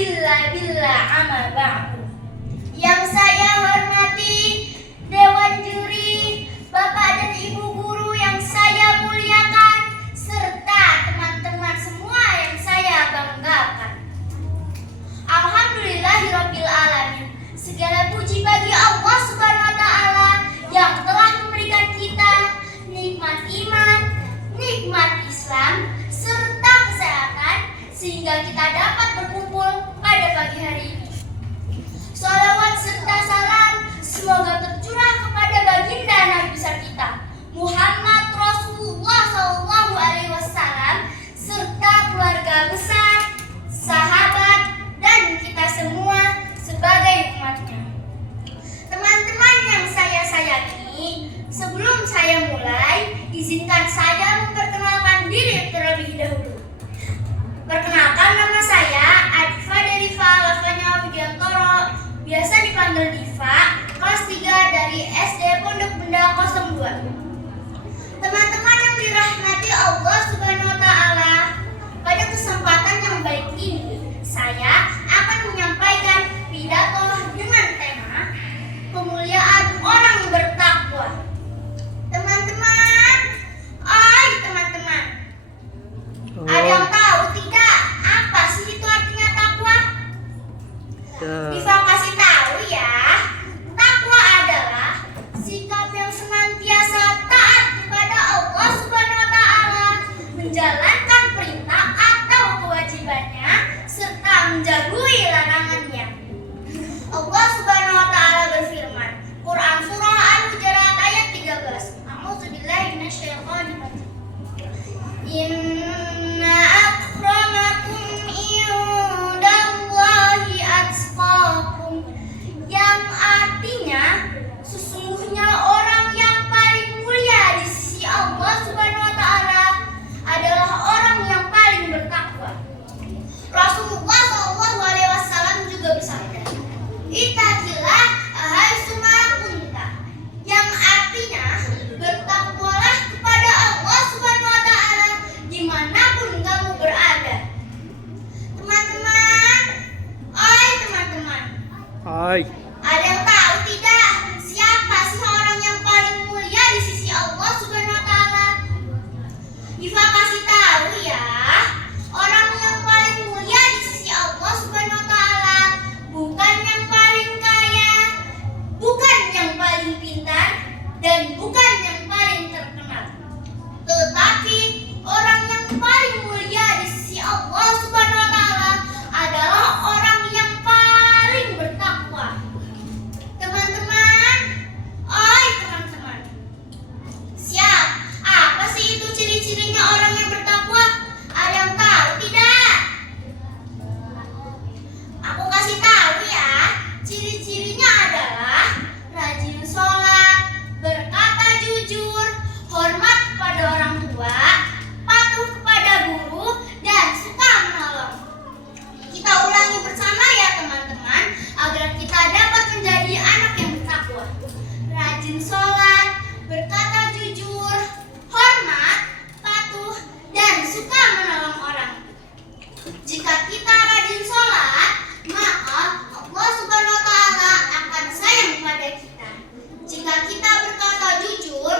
illa billah amma ba'du. Yang saya hormati Dewan Juri, Bapak dan Ibu guru yang saya muliakan, serta teman-teman semua yang saya banggakan. Alhamdulillahirabbil alamin. Segala puji bagi Allah Subhanahu wa taala yang telah memberikan kita nikmat iman, nikmat Islam, serta kesehatan sehingga kita dapat berkumpul pada pagi hari ini. Shalawat serta salam semoga tercurah kepada baginda Nabi besar kita Muhammad Rasulullah SAW serta keluarga besar, sahabat, dan kita semua sebagai umatnya. Teman-teman yang saya sayangi, sebelum saya mulai, izinkan saya memperkenalkan diri terlebih dahulu. Perkenalkan, nama saya Adifa Deriva Lavanya Widiantoro, biasa dipanggil Diva, kelas 3 dari SD Pondok Benda 02. Teman-teman yang dirahmati Allah Subhanahu wa taala, pada kesempatan yang baik ini saya akan menyampaikan pidato dengan tema kemuliaan orang bertakwa. Teman-teman, teman-teman, ada yang tahu tidak apa sih itu artinya takwa? Bisa kasih tahu ya. Takwa adalah sikap yang senantiasa taat kepada Allah Subhanahu wa taala, menjalankan perintah atau kewajibannya serta menjauhi larangannya. Allah Subhanahu wa taala berfirman, Quran surah Al-Hujurat ayat 13. A'udzubillahi minasyaitonir rajim. Inna akramakum indallahi atqakum, yang artinya sesungguhnya orang yang paling mulia di sisi Allah Subhanahu wa taala adalah orang yang paling bertakwa. Rasulullah SAW juga bersabda, Ittaqillah haitsuma kunta, yang artinya bertakwalah kepada Allah Subhanahu wa taala dimanapun kamu berada. Teman-teman, teman-teman, ada yang tahu tidak siapa sih orang yang paling mulia di sisi Allah Subhanahu wa taala? Iva kasih tahu ya. Orang yang paling mulia di sisi Allah Subhanahu wa taala bukan yang paling kaya, bukan yang paling pintar, dan bukan yang paling terkenal. Tetapi orang yang paling mulia di sisi Allah Subhanahu wa taala adalah orang yang paling bertakwa. Teman-teman, teman-teman, siap, apa sih itu ciri-cirinya orang yang bertakwa? Ada yang tahu tidak? Aku kasih tahu ya. Ciri-cirinya adalah rajin sholat, berkata jujur, hormat kepada orang tua, patuh kepada guru, dan suka menolong. Kita ulangi bersama ya teman-teman, agar kita dapat menjadi anak yang bertakwa. Rajin sholat, berkata jujur, hormat, patuh, dan suka menolong orang. Jika kita rajin sholat, maka Allah Subhanahu wa taala akan sayang kepada kita. Jika kita berkata jujur,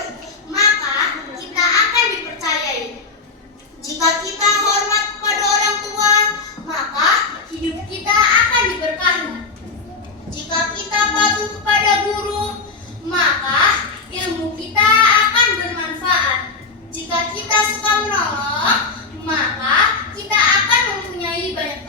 maka kita akan dipercayai. Jika kita hormat kepada orang tua, maka hidup kita akan diberkahi. Jika kita patuh kepada guru, maka ilmu kita akan bermanfaat. Jika kita suka menolong, maka kita akan mempunyai banyak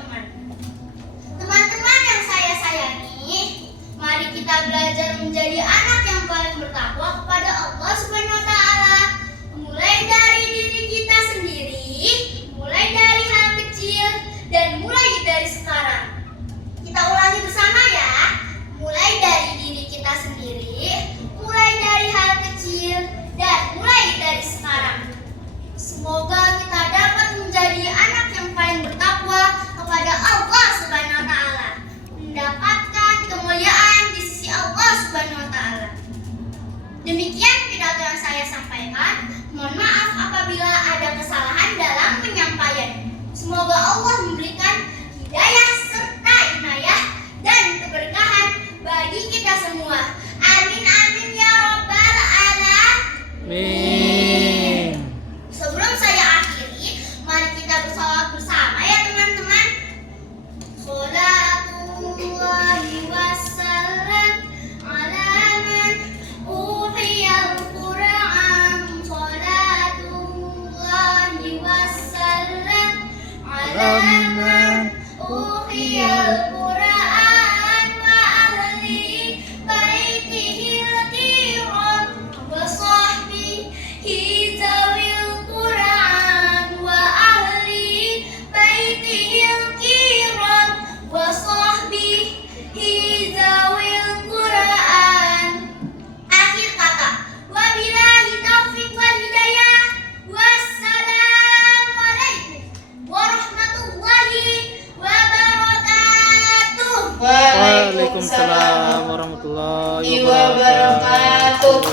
aminan ukhiyal Qur'an wa ahli baitihil kiram wa sahbihi zawil Qur'an wa ahli baitihil kiram wa sahbihi zawil Qur'an. Akhir kata, wabillahi taufiq wal hidayah. Wassalamualaikum warahmatullahi wabarakatuh. Waalaikumsalam warahmatullahi wabarakatuh.